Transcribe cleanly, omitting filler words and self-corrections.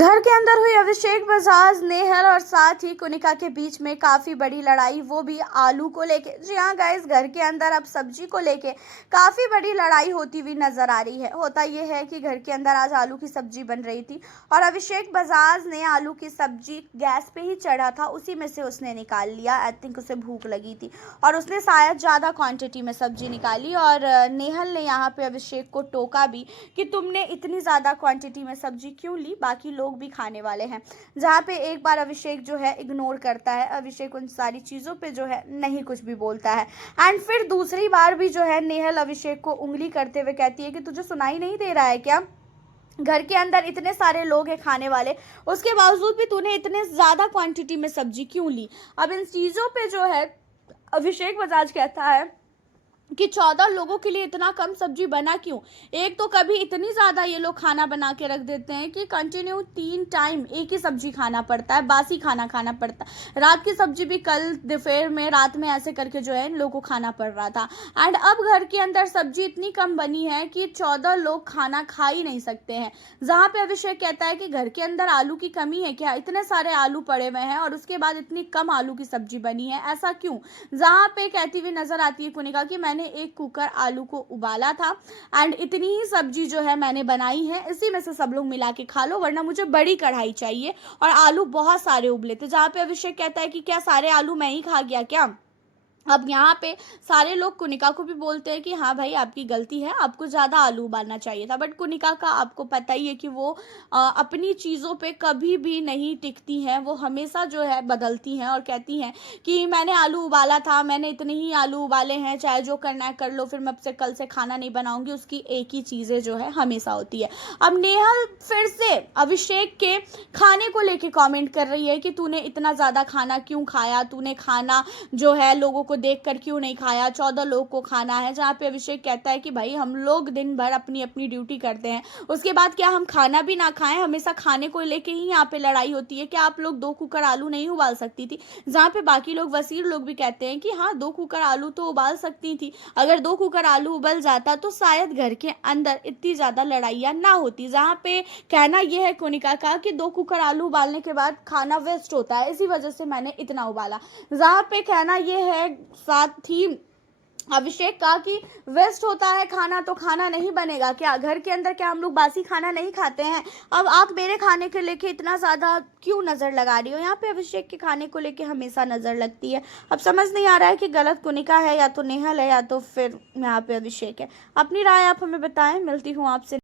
घर के अंदर हुई अभिषेक बजाज, नेहल और साथ ही कुनिका के बीच में काफी बड़ी लड़ाई, वो भी आलू को लेके। जी हाँ गाइस, घर के अंदर अब सब्जी को लेके काफी बड़ी लड़ाई होती हुई नजर आ रही है। होता ये है कि घर के अंदर आज आलू की सब्जी बन रही थी और अभिषेक बजाज ने आलू की सब्जी गैस पे ही चढ़ा था, उसी में से उसने निकाल लिया। आई थिंक उसे भूख लगी थी और उसने शायद ज्यादा क्वांटिटी में सब्जी निकाली और नेहल ने यहाँ पे अभिषेक को टोका भी कि तुमने इतनी ज्यादा क्वांटिटी में सब्जी क्यों ली, बाकी लोग भी खाने वाले हैं। जहाँ पे एक बार अभिषेक जो है इग्नोर करता है, अभिषेक उन सारी चीज़ों पे जो है नहीं कुछ भी बोलता है। एंड फिर दूसरी बार भी जो है नेहल अभिषेक को उंगली करते हुए कहती है कि तुझे सुनाई नहीं दे रहा है क्या, घर के अंदर इतने सारे लोग हैं खाने वाले, उसके बावजूद भी तूने इतने ज़्यादा क्वांटिटी में सब्जी क्यों ली। अब इन चीज़ों पे जो है अभिषेक बजाज कहता है कि 14 लोगों के लिए इतना कम सब्जी बना क्यों। एक तो कभी इतनी ज़्यादा ये लोग खाना बना के रख देते हैं कि कंटिन्यू 3 टाइम एक ही सब्जी खाना पड़ता है, बासी खाना खाना पड़ता है। रात की सब्जी भी कल दोपहर में, रात में ऐसे करके जो है इन लोगों को खाना पड़ रहा था। एंड अब घर के अंदर सब्जी इतनी कम बनी है कि 14 लोग खाना खा ही नहीं सकते हैं। जहाँ पे अभिषेक कहता है कि घर के अंदर आलू की कमी है क्या, इतने सारे आलू पड़े हुए हैं और उसके बाद इतनी कम आलू की सब्जी बनी है, ऐसा क्यों। जहाँ पे कहती हुई नजर आती है कुनिका कि मैंने एक कुकर आलू को उबाला था एंड इतनी ही सब्जी जो है मैंने बनाई है, इसी में से सब लोग मिला के खा लो, वरना मुझे बड़ी कढ़ाई चाहिए। और आलू बहुत सारे उबले थे। जहाँ पे अभिषेक कहता है कि क्या सारे आलू मैं ही खा गया क्या। अब यहाँ पे सारे लोग कुनिका को भी बोलते हैं कि हाँ भाई आपकी गलती है, आपको ज़्यादा आलू उबालना चाहिए था। बट कुनिका का आपको पता ही है कि वो अपनी चीज़ों पे कभी भी नहीं टिकती हैं, वो हमेशा जो है बदलती हैं और कहती हैं कि मैंने आलू उबाला था, मैंने इतने ही आलू उबाले हैं, चाहे जो करना है कर लो, फिर मैं अब से कल से खाना नहीं बनाऊंगी। उसकी एक ही चीज़ें जो है हमेशा होती है। अब नेहल फिर से अभिषेक के खाने को लेके कॉमेंट कर रही है कि तूने इतना ज़्यादा खाना क्यों खाया, तूने खाना जो है लोगों को देखकर क्यों नहीं खाया, 14 लोग को खाना है। जहाँ पे अभिषेक कहता है कि भाई हम लोग दिन भर अपनी अपनी ड्यूटी करते हैं, उसके बाद क्या हम खाना भी ना खाएं, हमेशा खाने को लेके ही यहाँ पे लड़ाई होती है। क्या आप लोग 2 कुकर आलू नहीं उबाल सकती थी। जहाँ पे बाकी लोग, वसीर लोग भी कहते हैं कि हाँ 2 कुकर आलू तो उबाल सकती थी, अगर 2 कुकर आलू उबल जाता तो शायद घर के अंदर इतनी ज्यादा लड़ाइयाँ ना होती। जहाँ पे कहना यह है कोनिका का कि 2 कुकर आलू उबालने के बाद खाना वेस्ट होता है, इसी वजह से मैंने इतना उबाला। जहाँ पे कहना यह है साथ ही अभिषेक का कि वेस्ट होता है खाना तो खाना नहीं बनेगा क्या, घर के अंदर क्या हम लोग बासी खाना नहीं खाते हैं। अब आप मेरे खाने के लेके इतना ज़्यादा क्यों नज़र लगा रही हो। यहाँ पे अभिषेक के खाने को लेके हमेशा नज़र लगती है। अब समझ नहीं आ रहा है कि गलत कुनिका है या तो नेहल है या तो फिर यहाँ पे अभिषेक है। अपनी राय आप हमें बताएं, मिलती हूँ आपसे।